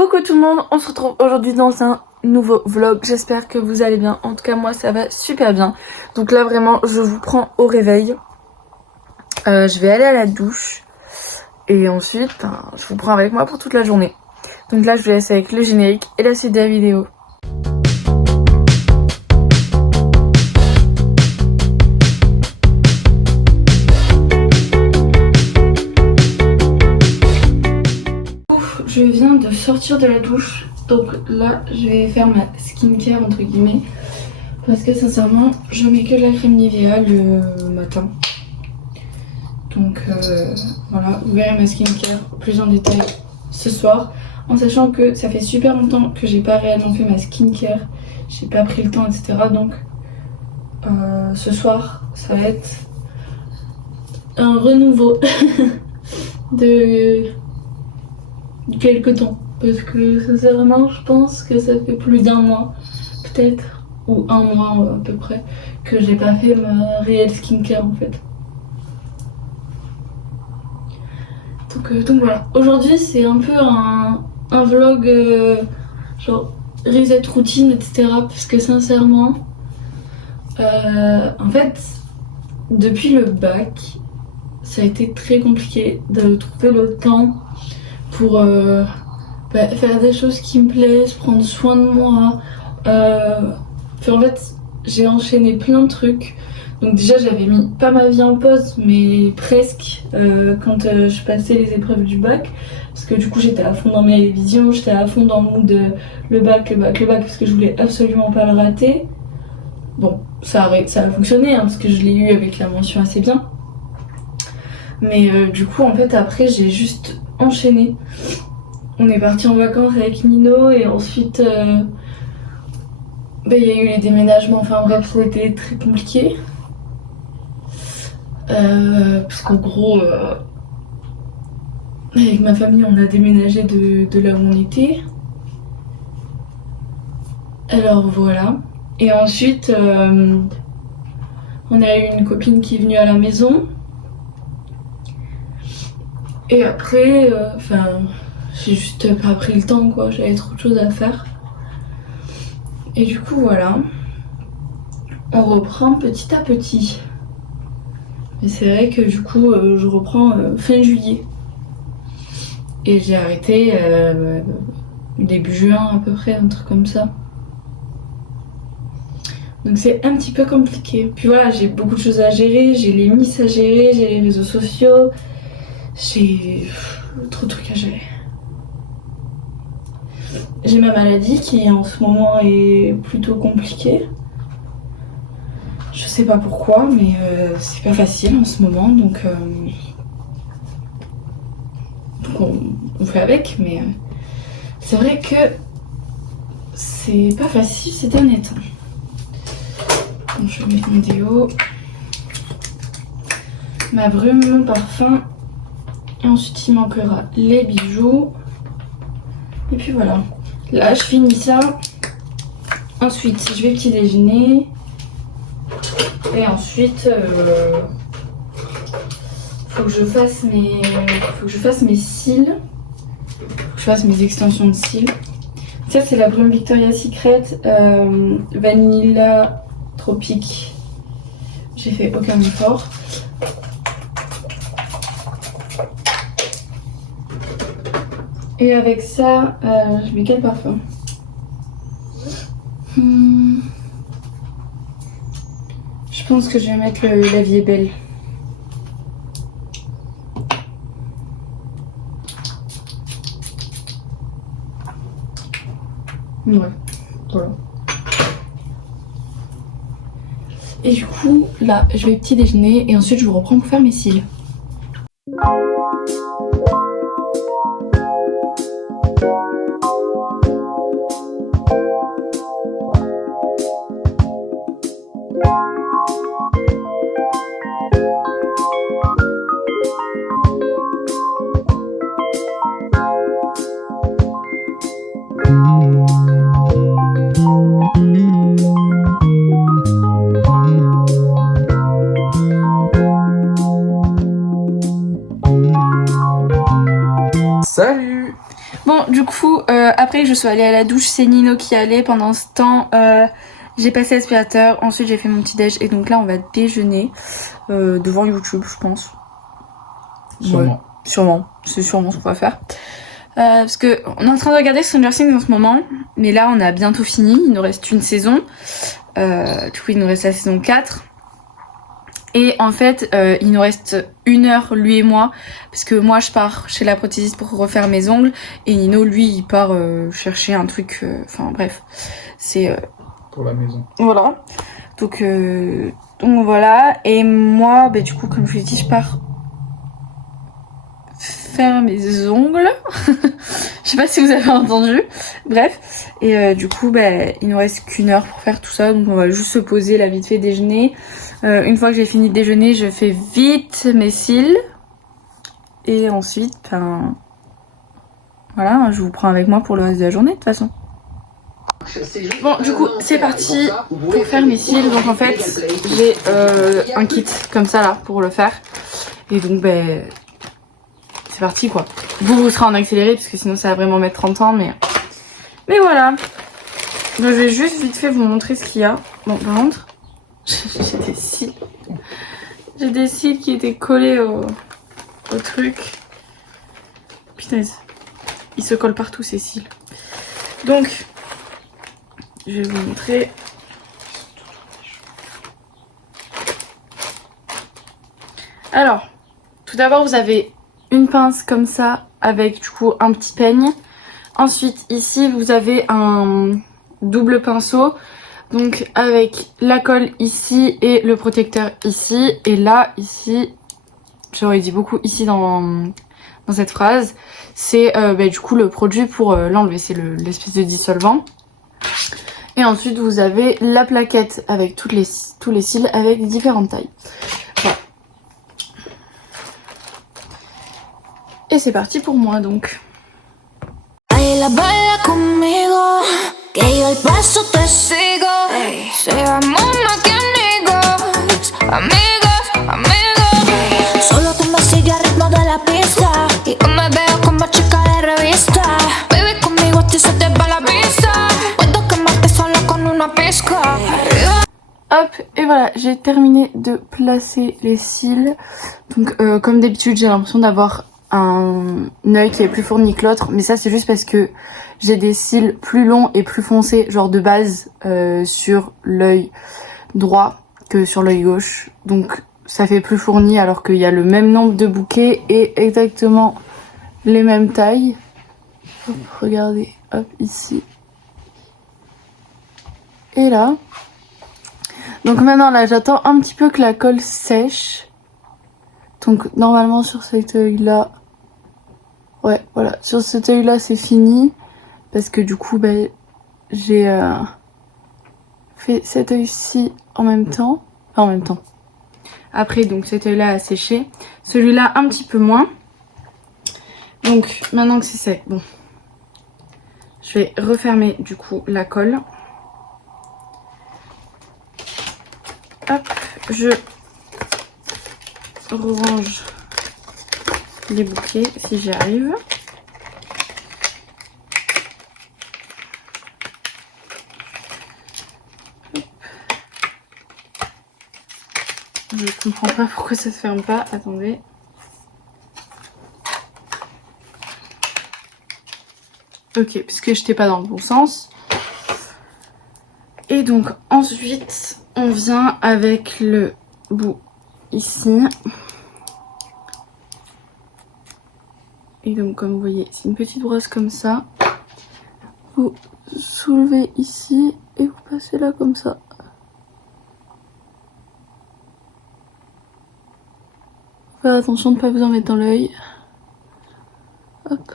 Coucou tout le monde, on se retrouve aujourd'hui dans un nouveau vlog. J'espère que vous allez bien. En tout cas moi ça va super bien. Donc là vraiment je vous prends au réveil. Je vais aller à la douche. Et ensuite je vous prends avec moi pour toute la journée. Donc là je vous laisse avec le générique et la suite de la vidéo. Je viens de sortir de la douche, donc là je vais faire ma skincare entre guillemets parce que sincèrement je mets que de la crème Nivea le matin. Donc voilà, vous verrez ma skincare plus en détail ce soir, en sachant que ça fait super longtemps que j'ai pas réellement fait ma skincare, j'ai pas pris le temps etc. Donc ce soir ça va être un renouveau de quelques temps, parce que sincèrement je pense que ça fait plus d'un mois peut-être, ou un mois à peu près, que j'ai pas fait ma réelle skincare en fait. Donc voilà, aujourd'hui c'est un peu un vlog genre reset routine etc, parce que sincèrement en fait depuis le bac ça a été très compliqué de trouver le temps pour faire des choses qui me plaisent, prendre soin de moi. En fait, j'ai enchaîné plein de trucs. Donc déjà, j'avais mis pas ma vie en pause, mais presque, quand je passais les épreuves du bac. Parce que du coup, j'étais à fond dans mes révisions, j'étais à fond dans le mood de le bac, parce que je voulais absolument pas le rater. Bon, ça a fonctionné, hein, parce que je l'ai eu avec la mention assez bien. Mais du coup, en fait, après, j'ai juste enchaîné. On est parti en vacances avec Nino et ensuite il y a eu les déménagements, enfin bref, ça a été très compliqué. Parce qu'en gros, avec ma famille, on a déménagé de là où on était. Alors voilà. Et ensuite, on a eu une copine qui est venue à la maison. Et après, j'ai juste pas pris le temps quoi, j'avais trop de choses à faire. Et du coup voilà, on reprend petit à petit. Mais c'est vrai que du coup je reprends fin juillet. Et j'ai arrêté début juin à peu près, un truc comme ça. Donc c'est un petit peu compliqué. Puis voilà, j'ai beaucoup de choses à gérer, j'ai les miss à gérer, j'ai les réseaux sociaux, j'ai trop de trucs à gérer. J'ai ma maladie qui en ce moment est plutôt compliquée. Je sais pas pourquoi, mais c'est pas facile en ce moment, donc on fait avec, mais c'est vrai que c'est pas facile ces derniers temps. Donc je vais mettre mon déo, ma brume, mon parfum, et ensuite il manquera les bijoux. Et puis voilà. Là, je finis ça. Ensuite, je vais petit déjeuner. Et ensuite, faut que je fasse mes cils. Faut que je fasse mes extensions de cils. Ça, c'est la brume Victoria's Secret Vanilla Tropique. J'ai fait aucun effort. Et avec ça, je mets quel parfum? Je pense que je vais mettre La Vie est belle. Ouais, voilà. Et du coup, là, je vais petit déjeuner et ensuite je vous reprends pour faire mes cils. Salut! Bon, du coup, coup, après que je sois allée à la douche, c'est Nino qui allait. Pendant ce temps, j'ai passé l'aspirateur. Ensuite, j'ai fait mon petit déj. Et donc là, on va déjeuner devant YouTube, je pense. Sûrement. Ouais, sûrement. C'est sûrement ce qu'on va faire. Parce que on est en train de regarder Stranger Things en ce moment. Mais là, on a bientôt fini. Il nous reste une saison. Du coup, il nous reste la saison 4. Et en fait, il nous reste 1 heure, lui et moi, parce que moi je pars chez la prothésiste pour refaire mes ongles, et Nino, lui, il part chercher un truc, enfin bref, c'est... Pour la maison. Voilà, donc voilà, et moi, bah, du coup, comme je vous l'ai dit, je pars faire mes ongles, je sais pas si vous avez entendu, bref, et du coup, bah, il nous reste qu'1 heure pour faire tout ça, donc on va juste se poser, là, vite fait, déjeuner. Une fois que j'ai fini de déjeuner, je fais vite mes cils. Et ensuite, ben... voilà, je vous prends avec moi pour le reste de la journée, de toute façon. Bon, du coup, c'est parti pour faire mes cils. Donc en fait, j'ai un kit comme ça, là, pour le faire. Et donc, ben... c'est parti, quoi. Vous serez en accéléré, parce que sinon ça va vraiment mettre 30 ans, mais... Mais voilà. Donc, je vais juste vite fait vous montrer ce qu'il y a. Bon, par contre... j'ai des cils. J'ai des cils qui étaient collés au truc. Putain, ils se collent partout ces cils. Donc, je vais vous montrer. Alors, tout d'abord, vous avez une pince comme ça avec du coup un petit peigne. Ensuite, ici, vous avez un double pinceau. Donc avec la colle ici et le protecteur ici. Et là, ici, j'aurais dit beaucoup ici dans cette phrase, c'est bah, du coup le produit pour l'enlever, c'est l'espèce de dissolvant. Et ensuite vous avez la plaquette avec tous les cils avec différentes tailles. Voilà. Et c'est parti pour moi donc. Que yo el paso te sigo. Seamos más que amigos, amigos, amigos. Solo tú me sigues al ritmo de la pista y yo me veo como chica de revista. Baby, conmigo a ti se te va la vista. Puedo quemarte solo con una pizca. Hop, et voilà, j'ai terminé de placer les cils. Donc comme d'habitude, j'ai l'impression d'avoir un œil qui est plus fourni que l'autre, mais ça c'est juste parce que j'ai des cils plus longs et plus foncés, genre de base, sur l'œil droit que sur l'œil gauche. Donc ça fait plus fourni alors qu'il y a le même nombre de bouquets et exactement les mêmes tailles. Hop, regardez, hop, ici. Et là. Donc maintenant là, j'attends un petit peu que la colle sèche. Donc normalement sur cet œil là, ouais voilà, sur cet œil là c'est fini. Parce que du coup bah, j'ai fait cet œil-ci en même temps. Enfin en même temps. Après donc cet œil là a séché. Celui-là un petit peu moins. Donc maintenant que c'est sec, bon. Je vais refermer du coup la colle. Hop, je range les bouquets si j'y arrive. Je comprends pas pourquoi ça se ferme pas. Attendez. Ok, puisque j'étais pas dans le bon sens. Et donc ensuite, on vient avec le bout ici. Et donc comme vous voyez, c'est une petite brosse comme ça. Vous soulevez ici et vous passez là comme ça. Faire attention de ne pas vous en mettre dans l'œil. Hop.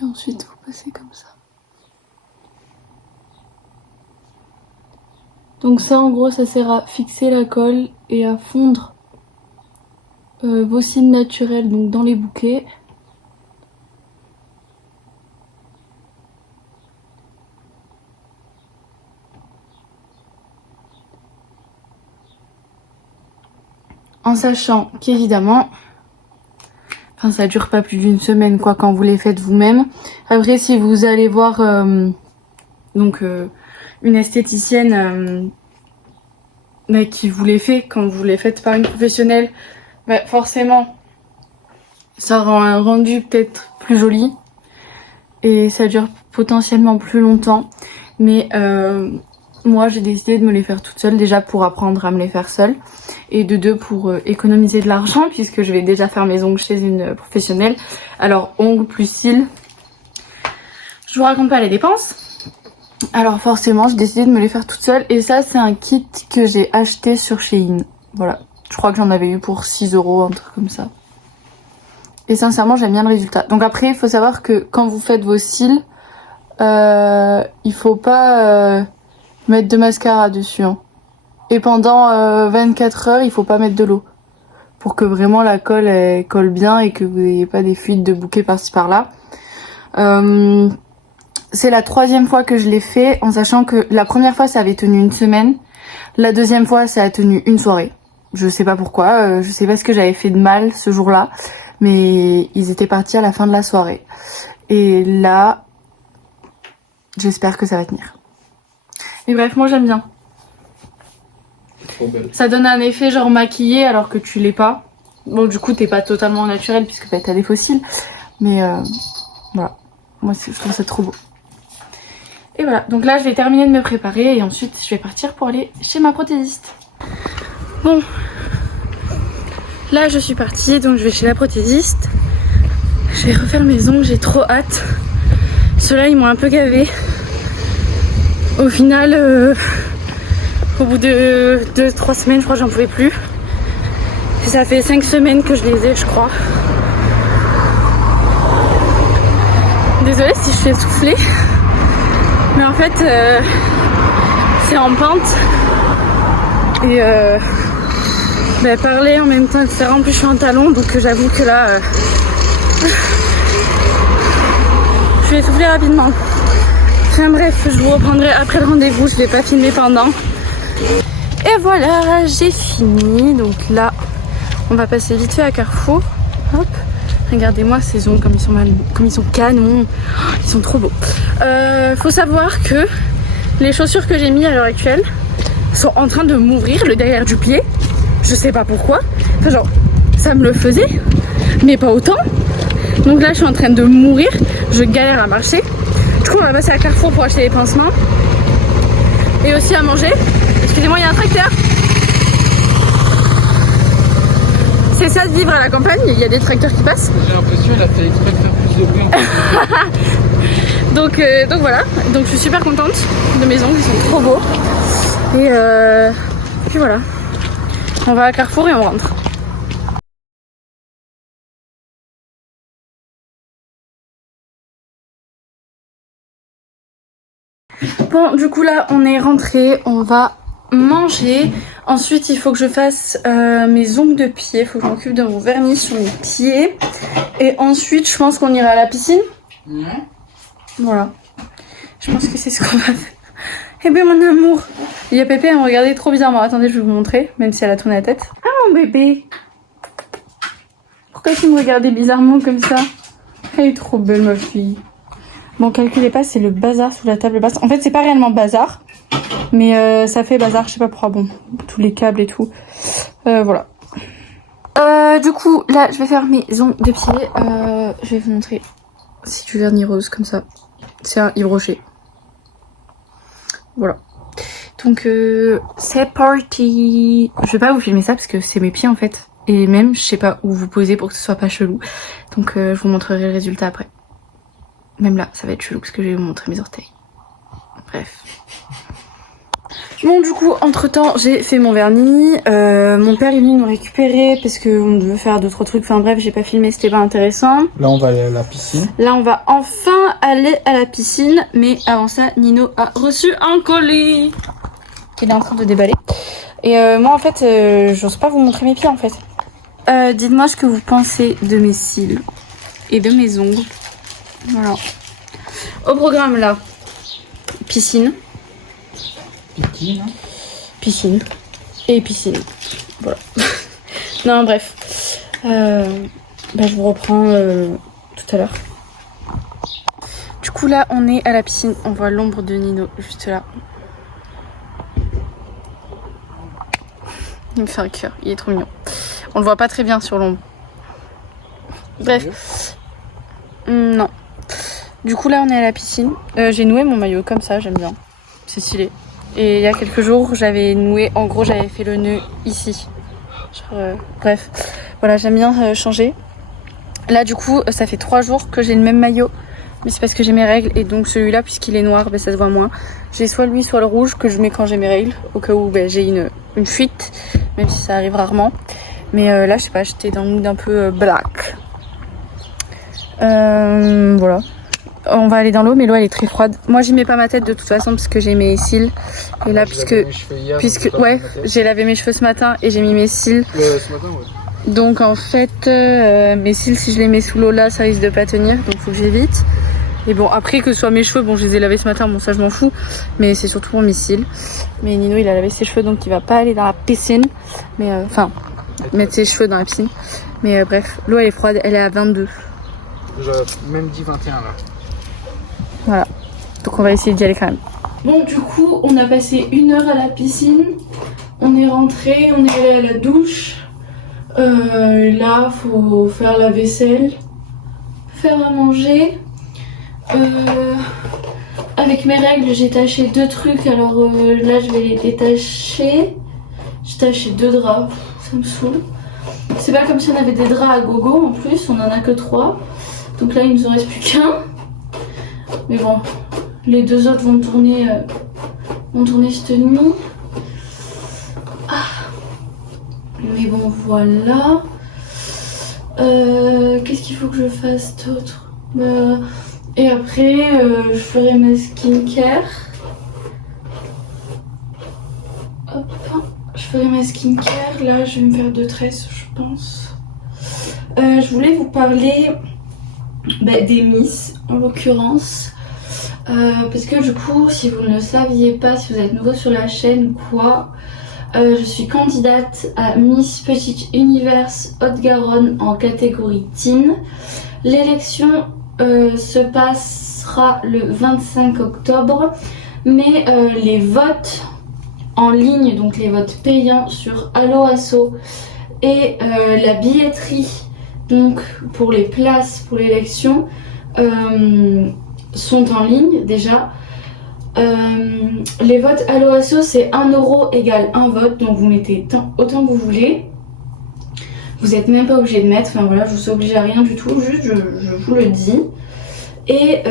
Et ensuite vous passez comme ça. Donc ça en gros ça sert à fixer la colle et à fondre vos cils naturels donc dans les bouquets. En sachant qu'évidemment, enfin ça dure pas plus d'une semaine quoi quand vous les faites vous-même. Après si vous allez voir une esthéticienne qui vous les fait quand vous les faites par une professionnelle, bah, forcément ça rend un rendu peut-être plus joli et ça dure potentiellement plus longtemps. Mais moi j'ai décidé de me les faire toute seule, déjà pour apprendre à me les faire seule et de deux pour économiser de l'argent puisque je vais déjà faire mes ongles chez une professionnelle. Alors ongles plus cils, je vous raconte pas les dépenses. Alors forcément j'ai décidé de me les faire toute seule et ça c'est un kit que j'ai acheté sur Shein. Voilà, je crois que j'en avais eu pour 6 €, un truc comme ça. Et sincèrement j'aime bien le résultat. Donc après il faut savoir que quand vous faites vos cils, il faut pas mettre de mascara dessus. Hein. Et pendant 24 heures, il faut pas mettre de l'eau. Pour que vraiment la colle elle colle bien et que vous n'ayez pas des fuites de bouquet par-ci par-là. C'est la 3e fois que je l'ai fait, en sachant que la première fois ça avait tenu une semaine. La 2e fois ça a tenu une soirée. Je sais pas pourquoi, je sais pas ce que j'avais fait de mal ce jour-là. Mais ils étaient partis à la fin de la soirée. Et là, j'espère que ça va tenir. Mais bref, moi j'aime bien. Trop belle. Ça donne un effet genre maquillé alors que tu l'es pas. Bon du coup t'es pas totalement naturel puisque bah, t'as des fossiles. Mais voilà, moi je trouve ça trop beau. Et voilà, donc là je vais terminer de me préparer et ensuite je vais partir pour aller chez ma prothésiste. Bon, là je suis partie, donc je vais chez la prothésiste. Je vais refaire mes ongles, j'ai trop hâte. Ceux-là ils m'ont un peu gavé. Au final, au bout de 2-3 semaines, je crois que j'en pouvais plus. Et ça fait 5 semaines que je les ai, je crois. Désolée si je suis essoufflée. Mais en fait, c'est en pente. Et parler en même temps, etc. En plus, je suis en talon, donc j'avoue que là, je suis essoufflée rapidement. Enfin bref, je vous reprendrai après le rendez-vous, je vais pas filmer pendant. Et voilà, j'ai fini. Donc là, on va passer vite fait à Carrefour. Hop, regardez-moi ces ongles comme ils sont canons. Oh, ils sont trop beaux. Faut savoir que les chaussures que j'ai mis à l'heure actuelle sont en train de m'ouvrir le derrière du pied. Je sais pas pourquoi. Enfin genre, ça me le faisait, mais pas autant. Donc là, je suis en train de mourir. Je galère à marcher. Du coup, on va passer à Carrefour pour acheter les pansements. Et aussi à manger. Excusez-moi, il y a un tracteur. C'est ça de vivre à la campagne, il y a des tracteurs qui passent. J'ai l'impression qu'il a fait exprès de faire plus de bruit en fait. donc voilà, donc je suis super contente de mes ongles, ils sont trop beaux. Et puis voilà, on va à Carrefour et on rentre. Bon, du coup là on est rentré, on va manger. Ensuite il faut que je fasse mes ongles de pied, il faut que je m'occupe de mon vernis sur mes pieds. Et ensuite je pense qu'on ira à la piscine. Voilà, je pense que c'est ce qu'on va faire. Eh bien mon amour, il y a Pépé, elle me regardait trop bizarrement. Attendez, je vais vous montrer, même si elle a tourné la tête. Ah mon bébé, pourquoi tu me regardais bizarrement comme ça? Elle est trop belle ma fille. Bon, calculez pas, c'est le bazar sous la table basse. En fait, c'est pas réellement bazar, mais ça fait bazar, je sais pas pourquoi. Bon, tous les câbles et tout. Voilà. Du coup, là, je vais faire mes ongles de pied. Je vais vous montrer. C'est du vernis rose, comme ça. C'est un Yves Rocher. Voilà. Donc, c'est parti. Je vais pas vous filmer ça parce que c'est mes pieds, en fait. Et même, je sais pas où vous poser pour que ce soit pas chelou. Donc, je vous montrerai le résultat après. Même là, ça va être chelou parce que je vais vous montrer mes orteils. Bref. Bon, du coup, entre temps, j'ai fait mon vernis. Mon père est venu nous récupérer parce qu'on devait faire d'autres trucs. Enfin bref, j'ai pas filmé, c'était pas intéressant. Là, on va aller à la piscine. Là, on va enfin aller à la piscine. Mais avant ça, Nino a reçu un colis qu'il est en train de déballer. Et moi, en fait, j'ose pas vous montrer mes pieds, en fait. Dites-moi ce que vous pensez de mes cils et de mes ongles. Voilà. Au programme là, piscine. Piscine. Piscine. Et piscine. Voilà. Non, bref. Je vous reprends tout à l'heure. Du coup, là, on est à la piscine. On voit l'ombre de Nino juste là. Il me fait un cœur. Il est trop mignon. On le voit pas très bien sur l'ombre. Bref. Non. Du coup, là, on est à la piscine. J'ai noué mon maillot comme ça, j'aime bien. C'est stylé. Et il y a quelques jours, j'avais noué. En gros, j'avais fait le nœud ici. Bref. Voilà, j'aime bien changer. Là, du coup, ça fait 3 jours que j'ai le même maillot. Mais c'est parce que j'ai mes règles. Et donc, celui-là, puisqu'il est noir, ça se voit moins. J'ai soit lui, soit le rouge que je mets quand j'ai mes règles. Au cas où j'ai une fuite. Même si ça arrive rarement. Mais là, je sais pas, j'étais dans le mood un peu black. Voilà. On va aller dans l'eau, mais l'eau elle est très froide. Moi j'y mets pas ma tête de toute façon parce que j'ai mes cils. Et là puisque j'ai lavé mes cheveux ce matin et j'ai mis mes cils. Ce matin, ouais. Donc en fait mes cils, si je les mets sous l'eau là, ça risque de pas tenir, donc faut que j'évite. Et bon, après que ce soit mes cheveux, bon je les ai lavés ce matin, bon ça je m'en fous, mais c'est surtout pour mes cils. Mais Nino il a lavé ses cheveux donc il va pas aller dans la piscine, mais mettre ses cheveux dans la piscine. Mais bref, l'eau elle est froide, elle est à 22. J'aurais même dit 21 là. Voilà, donc on va essayer d'y aller quand même. Bon, du coup, on a passé 1 heure à la piscine. On est rentré, on est allé à la douche. Là, faut faire la vaisselle, faire à manger. Avec mes règles, j'ai taché 2 trucs. Alors là, je vais les détacher. J'ai taché 2 draps, ça me saoule. C'est pas comme si on avait des draps à gogo en plus, on en a que 3. Donc là, il nous en reste plus qu'un. Mais bon, les 2 autres vont tourner cette nuit. Ah. Mais bon, voilà. Qu'est-ce qu'il faut que je fasse d'autre? Et après, je ferai ma skincare. Hop. Je ferai ma skincare. Là, je vais me faire 2 tresses, je pense. Je voulais vous parler des Miss, en l'occurrence. Parce que du coup, si vous ne le saviez pas, si vous êtes nouveau sur la chaîne ou quoi, je suis candidate à Miss Petit Univers Haute-Garonne en catégorie teen. L'élection se passera le 25 octobre, mais les votes en ligne, donc les votes payants sur Allo Asso et la billetterie, donc pour les places pour l'élection, sont en ligne déjà. Les votes Allo Asso, c'est 1 euro égale 1 vote, donc vous mettez autant que vous voulez. Vous n'êtes même pas obligé de mettre, enfin voilà, je vous oblige à rien du tout, juste je vous le dis. Et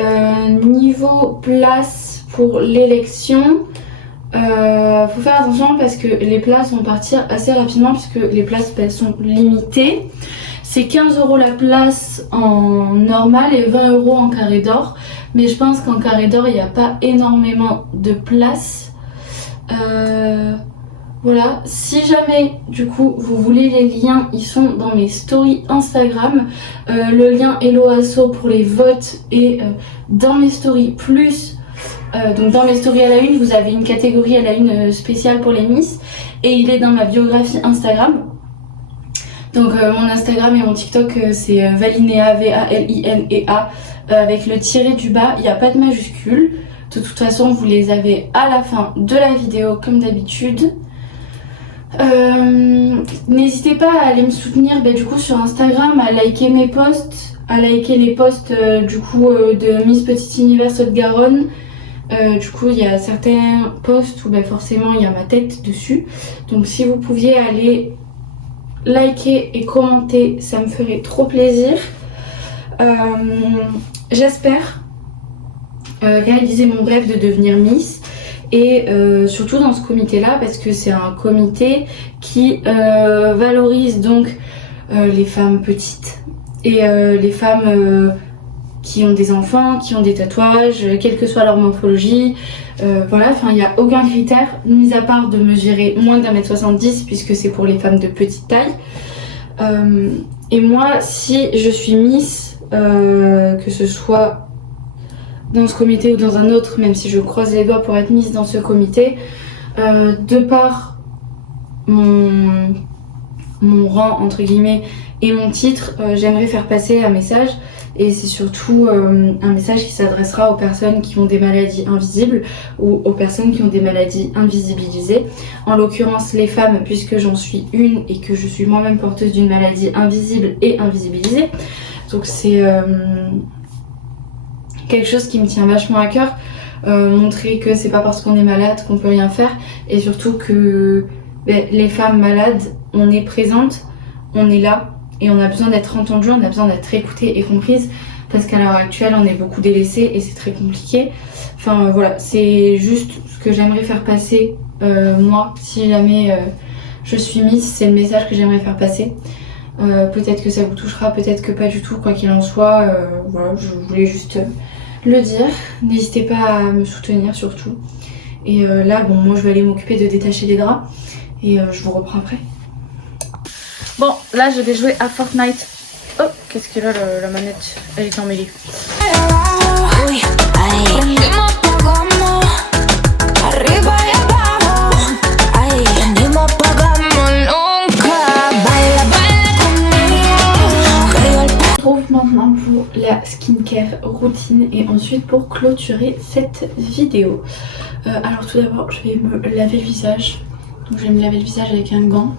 niveau place pour l'élection, faut faire attention parce que les places vont partir assez rapidement puisque les places sont limitées. C'est 15 € la place en normal et 20 € en carré d'or. Mais je pense qu'en carré d'or, il n'y a pas énormément de place. Voilà, si jamais du coup vous voulez les liens, ils sont dans mes stories Instagram. Le lien Hello Asso pour les votes est dans mes stories plus. Donc dans mes stories à la une, vous avez une catégorie à la une spéciale pour les Miss. Et il est dans ma biographie Instagram. Donc mon Instagram et mon TikTok c'est Valinea, V-A-L-I-N-E-A, avec le tiré du bas, il n'y a pas de majuscule. De toute façon vous les avez à la fin de la vidéo comme d'habitude. N'hésitez pas à aller me soutenir du coup sur Instagram, à liker mes posts, à liker les posts du coup de Miss Petit Univers Haute-Garonne. Du coup il y a certains posts où forcément il y a ma tête dessus. Donc si vous pouviez aller liker et commenter, ça me ferait trop plaisir. J'espère réaliser mon rêve de devenir Miss et surtout dans ce comité là parce que c'est un comité qui valorise donc les femmes petites et les femmes qui ont des enfants, qui ont des tatouages, quelle que soit leur morphologie. Voilà, enfin il n'y a aucun critère, mis à part de mesurer moins d'1m70 puisque c'est pour les femmes de petite taille. Et moi, si je suis Miss, que ce soit dans ce comité ou dans un autre, même si je croise les doigts pour être Miss dans ce comité, de par mon mon rang entre guillemets et mon titre, j'aimerais faire passer un message. Et c'est surtout un message qui s'adressera aux personnes qui ont des maladies invisibles ou aux personnes qui ont des maladies invisibilisées. En l'occurrence les femmes, puisque j'en suis une et que je suis moi-même porteuse d'une maladie invisible et invisibilisée. Donc c'est quelque chose qui me tient vachement à cœur. Montrer que c'est pas parce qu'on est malade qu'on peut rien faire. Et surtout que les femmes malades, on est présentes, on est là. Et on a besoin d'être entendu, on a besoin d'être écouté et comprise parce qu'à l'heure actuelle on est beaucoup délaissé et c'est très compliqué. Enfin voilà, c'est juste ce que j'aimerais faire passer moi, si jamais je suis Miss, c'est le message que j'aimerais faire passer. Peut-être que ça vous touchera, peut-être que pas du tout, quoi qu'il en soit. Voilà, je voulais juste le dire. N'hésitez pas à me soutenir surtout. Et là, bon, moi je vais aller m'occuper de détacher les draps et je vous reprends après. Bon, là je vais jouer à Fortnite. Oh, qu'est-ce que là, la manette, elle est emmêlée. On se retrouve maintenant pour la skincare routine et ensuite pour clôturer cette vidéo. Alors tout d'abord, je vais me laver le visage. Donc je vais me laver le visage avec un gant.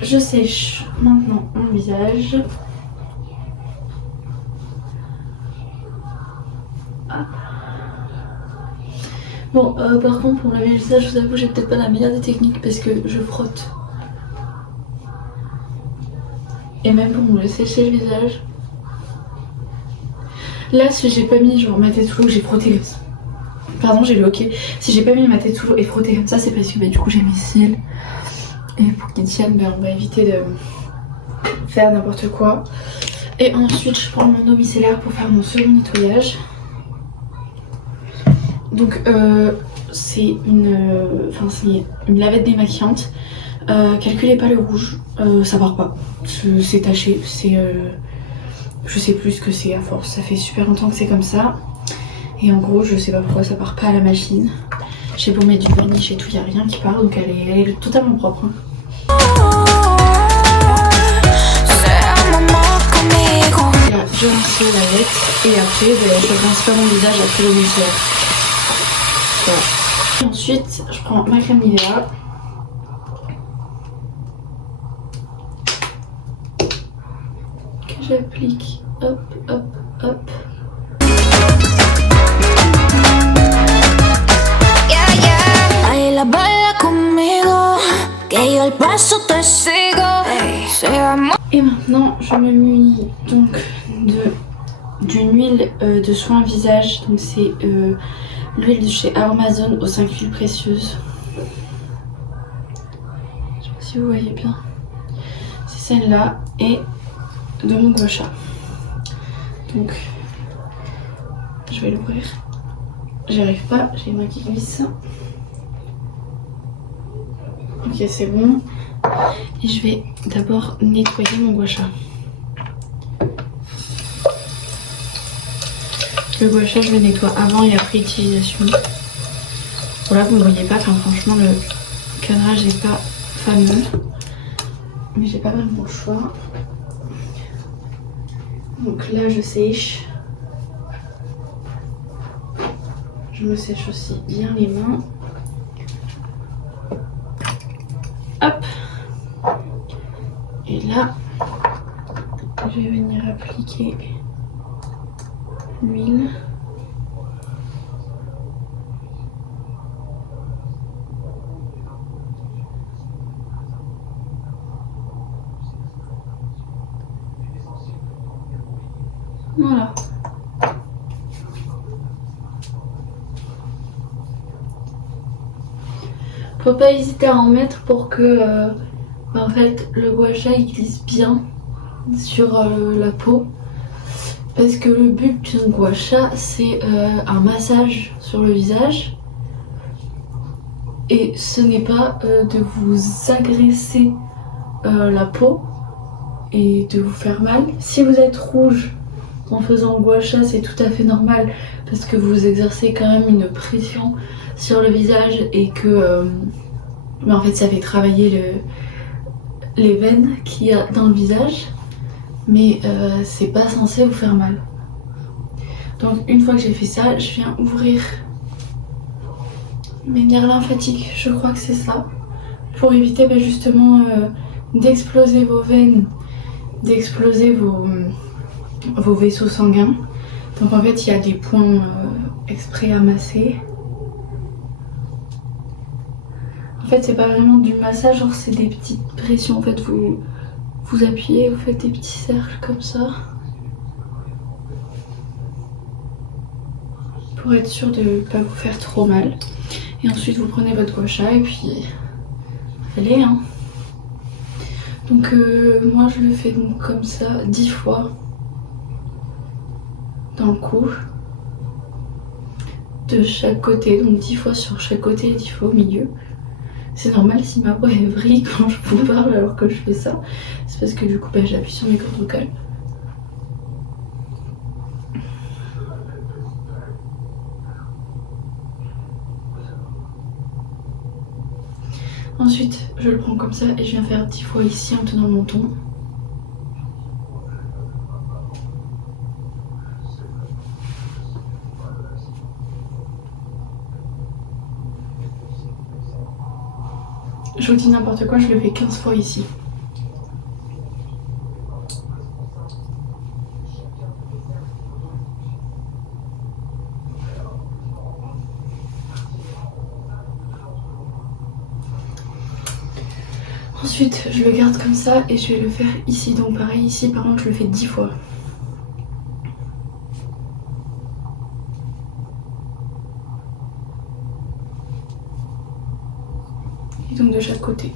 Je sèche maintenant mon visage. Bon, par contre, pour me laver le visage, je vous avoue, j'ai peut-être pas la meilleure des techniques parce que je frotte. Et même pour me sécher le visage. Là, si j'ai pas mis genre ma tête sous l'eau, j'ai frotté comme ça. Pardon, j'ai le hoquet. Si j'ai pas mis ma tête sous l'eau et frotté comme ça, c'est parce que du coup j'ai mes cils. Et pour qu'ils tiennent, on va éviter de faire n'importe quoi. Et ensuite, je prends mon eau micellaire pour faire mon second nettoyage. Donc c'est une lavette démaquillante. Calculez pas le rouge, ça part pas. C'est taché, je sais plus ce que c'est à force. Ça fait super longtemps que c'est comme ça. Et en gros, je sais pas pourquoi ça part pas à la machine. J'ai beau mettre du vanish et tout, y a rien qui part, donc elle est totalement propre. Hein. Là, je rince la lavette et après, je rince pas mon visage après le micellaire. Voilà. Et ensuite, je prends ma crème Nivea. Que j'applique. Hop, hop, hop. Baila, baila conmigo, que yo el paso te sigo. Et maintenant, je me munis donc d'une huile de soin visage. Donc c'est l'huile de chez Aromazone aux 5 huiles précieuses. Je sais pas si vous voyez bien. C'est celle-là et de mon gua sha. Donc je vais l'ouvrir. J'y arrive pas, j'ai les mains qui glissent. Ok, c'est bon. Et je vais d'abord nettoyer mon gua sha. Le gua sha, je le nettoie avant et après utilisation. Voilà, vous ne voyez pas, enfin, franchement, le cadrage n'est pas fameux. Mais j'ai pas vraiment le choix. Donc là, je sèche. Je me sèche aussi bien les mains. Hop. Et là, je vais venir appliquer l'huile. Voilà. Faut pas hésiter à en mettre pour que en fait le gua sha il glisse bien sur la peau Parce que le but d'un gua sha, c'est un massage sur le visage. Et ce n'est pas de vous agresser la peau et de vous faire mal. Si vous êtes rouge en faisant gua sha, c'est tout à fait normal parce que vous exercez quand même une pression sur le visage et que mais en fait ça fait travailler les veines qu'il y a dans le visage, mais c'est pas censé vous faire mal. Donc une fois que j'ai fait ça, je viens ouvrir mes nerfs lymphatiques, je crois que c'est ça, pour éviter justement d'exploser vos veines, d'exploser vos vaisseaux sanguins. Donc en fait il y a des points exprès à masser. En fait c'est pas vraiment du massage, genre c'est des petites pressions. En fait vous appuyez, vous faites des petits cercles comme ça. Pour être sûr de ne pas vous faire trop mal. Et ensuite vous prenez votre gua sha et puis allez hein. Donc moi je le fais donc comme ça 10 fois dans le cou, de chaque côté, donc 10 fois sur chaque côté et 10 fois au milieu. C'est normal si ma voix est vrille quand je vous parle alors que je fais ça, c'est parce que du coup j'appuie sur mes cordes vocales. Ensuite, je le prends comme ça et je viens faire 10 fois ici en tenant mon menton. Je vous dis n'importe quoi, je le fais 15 fois ici. Ensuite, je le garde comme ça et je vais le faire ici. Donc pareil, ici par contre, je le fais 10 fois. Et donc de chaque côté.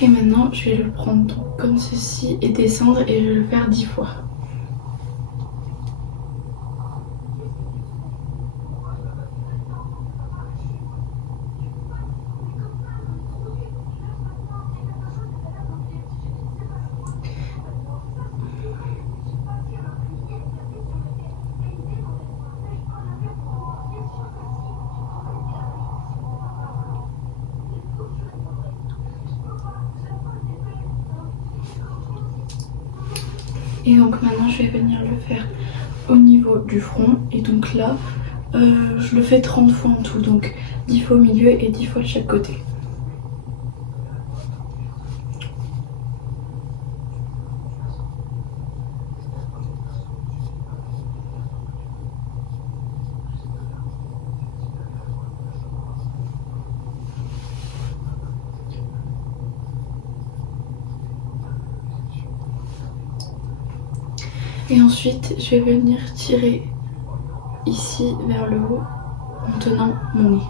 Et maintenant, je vais le prendre donc comme ceci et descendre et je vais le faire 10 fois. Et donc maintenant je vais venir le faire au niveau du front. Et donc là, je le fais 30 fois en tout. Donc 10 fois au milieu et 10 fois de chaque côté. Et ensuite, je vais venir tirer ici vers le haut en tenant mon nez.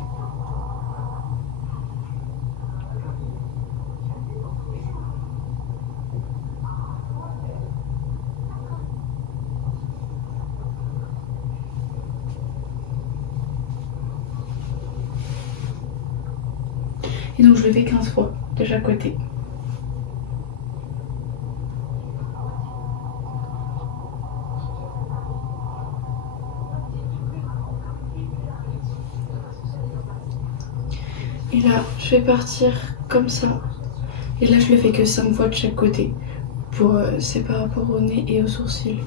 Et donc je le fais 15 fois de chaque côté. Et là, je vais partir comme ça. Et là, je le fais que 5 fois de chaque côté. C'est par rapport au nez et aux sourcils.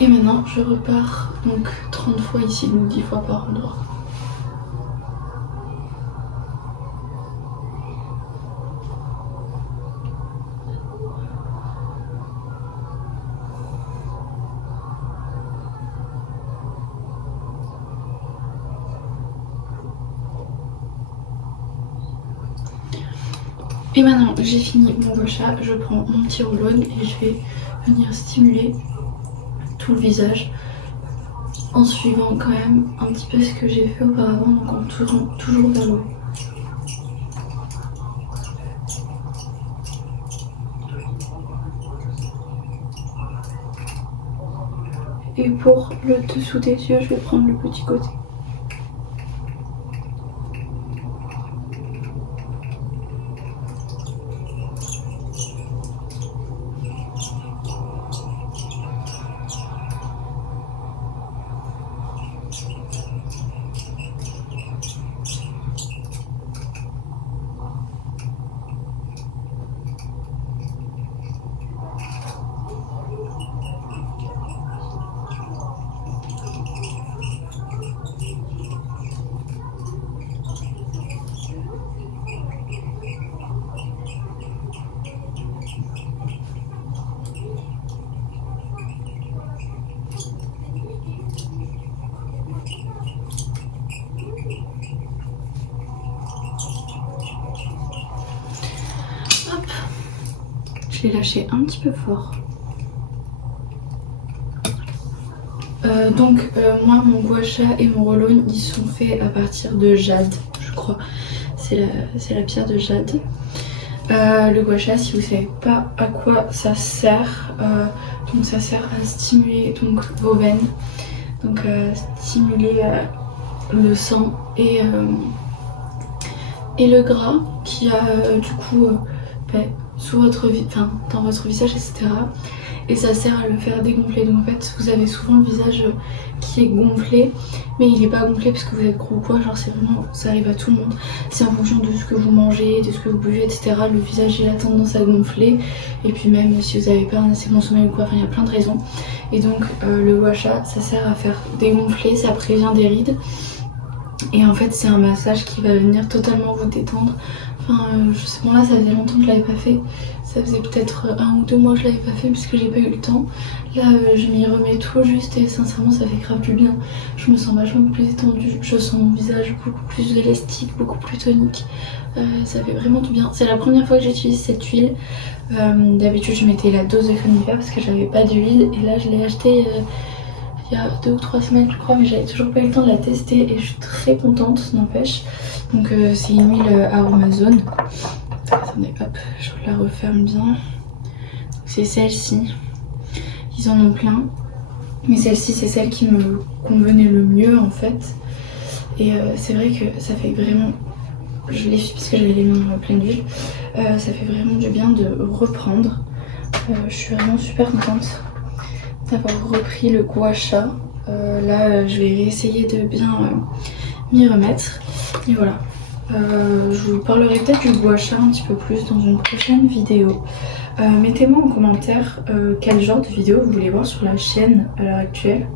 Et maintenant, je repars donc 30 fois ici, donc 10 fois par endroit. Et maintenant que j'ai fini mon gua sha, je prends mon petit roll-on et je vais venir stimuler tout le visage en suivant quand même un petit peu ce que j'ai fait auparavant, donc en tournant toujours vers le haut. Et pour le dessous des yeux, je vais prendre le petit côté. Je l'ai lâché un petit peu fort. Moi mon gua sha et mon roll-on ils sont faits à partir de jade, je crois. C'est la pierre de jade. Le gua sha, si vous savez pas à quoi ça sert, donc ça sert à stimuler donc vos veines, donc stimuler le sang et le gras qui a du coup sous votre dans votre visage, etc. Et ça sert à le faire dégonfler. Donc en fait vous avez souvent le visage qui est gonflé, mais il est pas gonflé parce que vous êtes gros quoi, genre c'est vraiment, ça arrive à tout le monde, c'est en fonction de ce que vous mangez, de ce que vous buvez, etc. Le visage il a tendance à gonfler, et puis même si vous avez pas un assez bon sommeil ou quoi, enfin il y a plein de raisons. Et donc le gua sha ça sert à faire dégonfler, ça prévient des rides, et en fait c'est un massage qui va venir totalement vous détendre. Enfin je sais pas, là ça faisait longtemps que je l'avais pas fait, ça faisait peut-être 1 ou 2 mois que je l'avais pas fait parce que j'ai pas eu le temps. Là je m'y remets tout juste et sincèrement ça fait grave du bien. Je me sens vachement plus détendue, je sens mon visage beaucoup plus élastique, beaucoup plus tonique. Ça fait vraiment du bien. C'est la première fois que j'utilise cette huile. D'habitude je mettais la dose de crème d'hiver parce que j'avais pas d'huile, et là je l'ai achetée il y a 2 ou 3 semaines je crois, mais j'avais toujours pas eu le temps de la tester et je suis très contente, n'empêche. Donc c'est une huile Aromazone. Attendez, hop, je la referme bien. C'est celle-ci. Ils en ont plein, mais celle-ci c'est celle qui me convenait le mieux en fait. Et c'est vrai que ça fait vraiment, je l'ai fait parce que j'avais les mains pleines d'huile, ça fait vraiment du bien de reprendre. Je suis vraiment super contente d'avoir repris le gua sha. Là je vais essayer de bien m'y remettre. Et voilà. Je vous parlerai peut-être du gua sha un petit peu plus dans une prochaine vidéo. Mettez-moi en commentaire quel genre de vidéo vous voulez voir sur la chaîne à l'heure actuelle.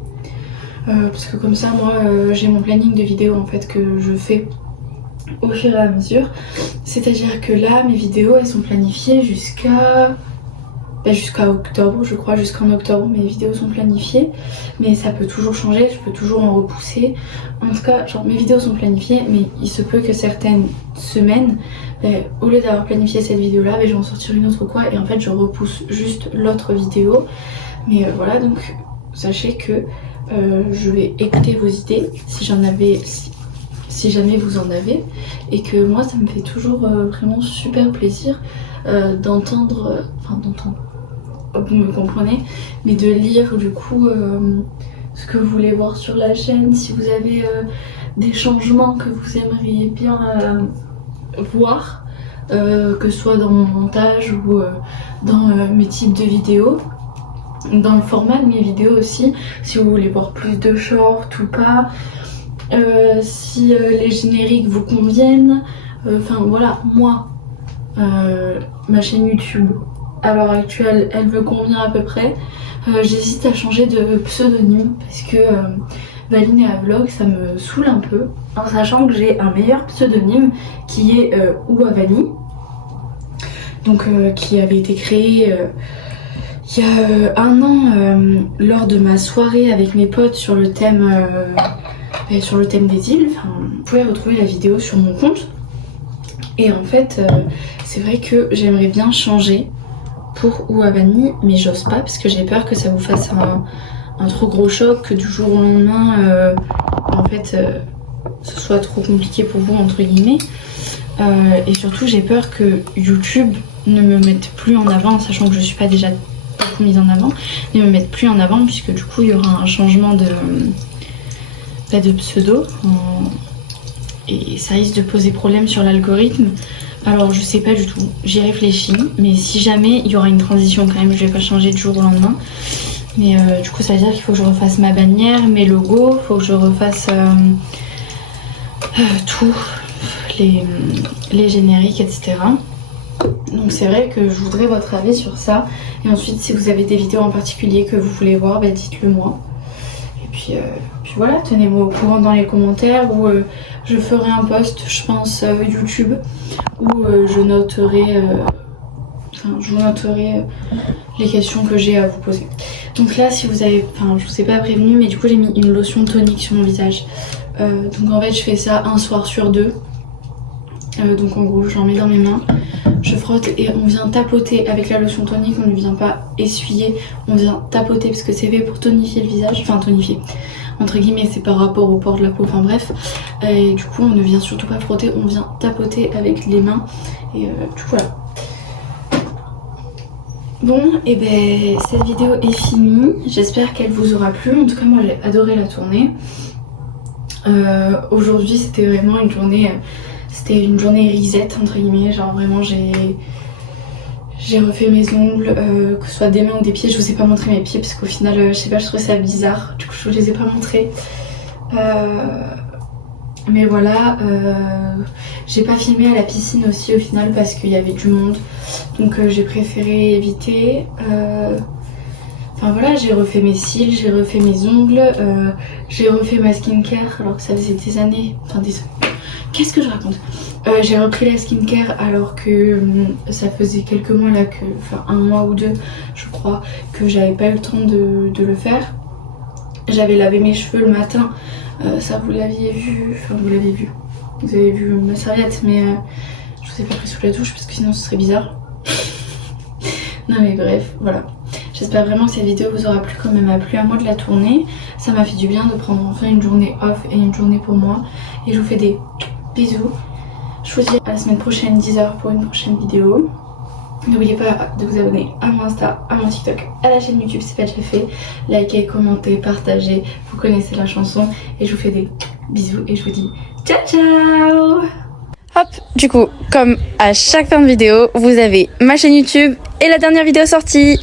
Parce que comme ça moi j'ai mon planning de vidéos en fait que je fais au fur et à mesure. C'est-à-dire que là mes vidéos elles sont planifiées jusqu'à octobre, je crois, jusqu'en octobre mes vidéos sont planifiées, mais ça peut toujours changer, je peux toujours en repousser. En tout cas, genre mes vidéos sont planifiées, mais il se peut que certaines semaines, au lieu d'avoir planifié cette vidéo là, je vais en sortir une autre ou quoi, et en fait je repousse juste l'autre vidéo. Mais voilà, donc sachez que je vais écouter vos idées si jamais vous en avez, et que moi ça me fait toujours vraiment super plaisir d'entendre, vous me comprenez, mais de lire du coup ce que vous voulez voir sur la chaîne, si vous avez des changements que vous aimeriez bien voir, que ce soit dans mon montage ou dans mes types de vidéos, dans le format de mes vidéos aussi, si vous voulez voir plus de shorts ou pas, si les génériques vous conviennent, enfin voilà, moi ma chaîne YouTube à l'heure actuelle elle me convient à peu près. J'hésite à changer de pseudonyme parce que Valinea Vlog ça me saoule un peu, en sachant que j'ai un meilleur pseudonyme qui est Ouavani, donc qui avait été créé il y a 1 an lors de ma soirée avec mes potes sur le thème des îles. Enfin, vous pouvez retrouver la vidéo sur mon compte. Et en fait, c'est vrai que j'aimerais bien changer pour Oua Vanille, mais j'ose pas parce que j'ai peur que ça vous fasse un trop gros choc, que du jour au lendemain, en fait, ce soit trop compliqué pour vous, entre guillemets. Et surtout, j'ai peur que YouTube ne me mette plus en avant, sachant que je suis pas déjà beaucoup mise en avant, ne me mette plus en avant, puisque du coup, il y aura un changement de pseudo. Et ça risque de poser problème sur l'algorithme. Alors je sais pas du tout, j'y réfléchis, mais si jamais il y aura une transition quand même, je vais pas changer du jour au lendemain. Mais du coup ça veut dire qu'il faut que je refasse ma bannière, mes logos, faut que je refasse tout, les génériques, etc. Donc c'est vrai que je voudrais votre avis sur ça. Et ensuite si vous avez des vidéos en particulier que vous voulez voir, bah, dites-le moi. Et puis voilà, tenez-moi au courant dans les commentaires ou je ferai un post, je pense, YouTube où je noterai les questions que j'ai à vous poser. Donc là, si vous avez, je vous ai pas prévenu, mais du coup j'ai mis une lotion tonique sur mon visage. Donc en fait, je fais ça un soir sur 2. Donc en gros, j'en mets dans mes mains, je frotte et on vient tapoter avec la lotion tonique. On ne vient pas essuyer, on vient tapoter parce que c'est fait pour tonifier le visage, enfin tonifier entre guillemets, c'est par rapport au port de la peau, enfin bref. Et du coup on ne vient surtout pas frotter, on vient tapoter avec les mains. Et du coup voilà. Bon, et ben cette vidéo est finie, j'espère qu'elle vous aura plu. En tout cas moi j'ai adoré la tournée. Aujourd'hui c'était vraiment une journée, reset entre guillemets, genre vraiment j'ai refait mes ongles, que ce soit des mains ou des pieds. Je vous ai pas montré mes pieds parce qu'au final, je sais pas, je trouvais ça bizarre. Du coup, je vous les ai pas montrés. Mais voilà, j'ai pas filmé à la piscine aussi au final parce qu'il y avait du monde. Donc j'ai préféré éviter. Enfin voilà, j'ai refait mes cils, j'ai refait mes ongles, j'ai refait ma skincare alors que ça faisait des années. Enfin des... Qu'est-ce que je raconte? J'ai repris la skincare alors que ça faisait quelques mois là, enfin 1 mois ou 2 je crois, que j'avais pas eu le temps de le faire. J'avais lavé mes cheveux le matin, ça vous l'aviez vu, enfin vous l'avez vu, vous avez vu ma serviette, mais je vous ai pas pris sous la douche parce que sinon ce serait bizarre. Non mais bref, voilà. J'espère vraiment que cette vidéo vous aura plu comme elle m'a plu à moi de la tournée. Ça m'a fait du bien de prendre enfin une journée off et une journée pour moi. Et je vous fais des bisous. Je vous dis à la semaine prochaine 10h pour une prochaine vidéo. N'oubliez pas de vous abonner à mon Insta, à mon TikTok, à la chaîne YouTube si c'est pas déjà fait. Likez, commentez, partagez, vous connaissez la chanson. Et je vous fais des bisous et je vous dis ciao ciao. Hop, du coup, comme à chaque fin de vidéo, vous avez ma chaîne YouTube et la dernière vidéo sortie.